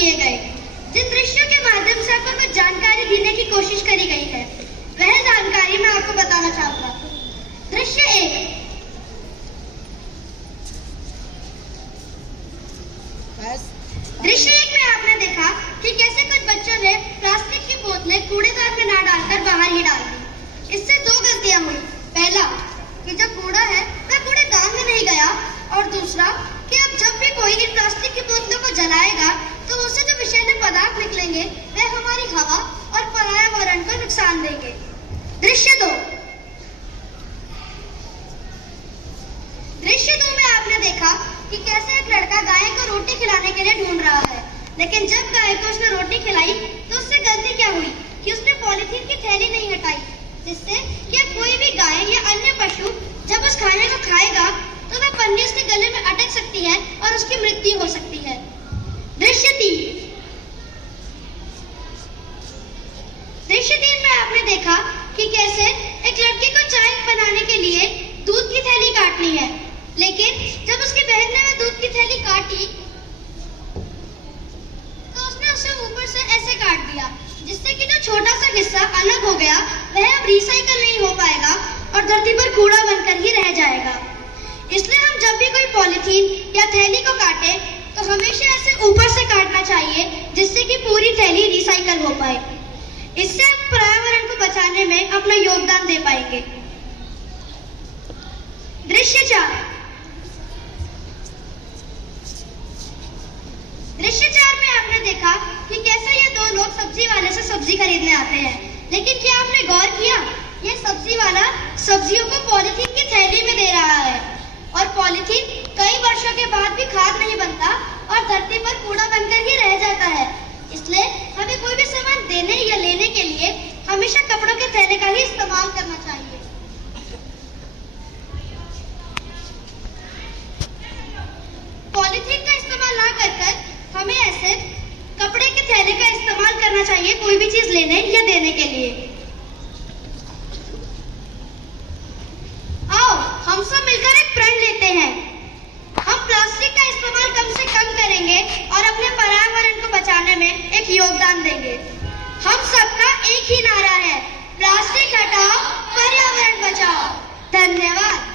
किए गए। जिन दृश्यों के माध्यम से आपको कुछ जानकारी देने की कोशिश करी गई है, वह जानकारी मैं आपको बताना चाहूंगा। दृश्य 1। दृश्य 1 में आपने देखा कि कैसे कुछ बच्चों ने प्लास्टिक की बोतलें कूड़ेदान में ना डालकर बाहर ही डाल दी। इससे दो गलतियां हुई। पहला कि जो कूड़ा है वह कूड़ेदान में नहीं गया, और दूसरा कि अब जब भी कोई इन प्लास्टिक की बोतलों को जलाएगा तो उससे जो विषैले पदार्थ निकलेंगे वह हमारी हवा और पर्यावरण को नुकसान देंगे। दृश्य 2। दृश्य 2 में आपने देखा कि कैसे एक लड़का गाय को रोटी खिलाने के लिए ढूंढ रहा है, लेकिन जब गाय को उसने रोटी खिलाई तो उससे गलती क्या हुई कि उसने पॉलीथीन की थैली नहीं हटाई, जिससे कि कोई भी गाय या अन्य पशु जब उस खाने को खाएगा तो वह पन्नी उसके गले में अटक सकती है और उसकी मृत्यु हो सकती है। दृश्य 3। दृश्य 3 में आपने देखा कि कैसे एक लड़की को चाय बनाने के लिए दूध की थैली काटनी है, लेकिन जब उसकी बहन ने दूध की थैली काटी तो उसने उसे ऊपर से ऐसे काट दिया, जिससे कि जो छोटा सा हिस्सा अलग हो गया वह अब रिसाइकल नहीं हो पाएगा और धरती पर कूड़ा बनकर ही रह जाएगा। इसलिए हम जब भी कोई पॉलीथीन या थैली को काटे तो हमेशा ऐसे ऊपर से काटना चाहिए, जिससे कि पूरी थैली रिसाइकल हो पाए। इससे हम पर्यावरण को बचाने में अपना योगदान दे पाएंगे। दृश्य 4। दृश्य 4 में आपने देखा कि कैसे ये दो लोग सब्जी वाले से सब्जी खरीदने आते हैं, लेकिन क्या आपने गौर किया ये सब्जी वाला सब्जियों को पॉलीथीन की थैली में दे रहा है, और पॉलीथीन कई वर्षों के बाद भी खाद नहीं बनता और धरती पर कूड़ा बनकर ही रह जाता है। इसलिए हमें कोई भी सामान देने या लेने के लिए हमेशा कपड़ों के थैले का ही इस्तेमाल करना चाहिए। पॉलीथीन का इस्तेमाल ना कर हमें ऐसे कपड़े के थैले का इस्तेमाल करना चाहिए कोई भी चीज लेने या देने के लिए। आओ हम सब मिलकर एक प्रण लेते हैं। हम प्लास्टिक का इस्तेमाल कम से कम करेंगे और अपने पर्यावरण को बचाने में एक योगदान देंगे। हम सबका एक ही नारा है, प्लास्टिक हटाओ पर्यावरण बचाओ। धन्यवाद।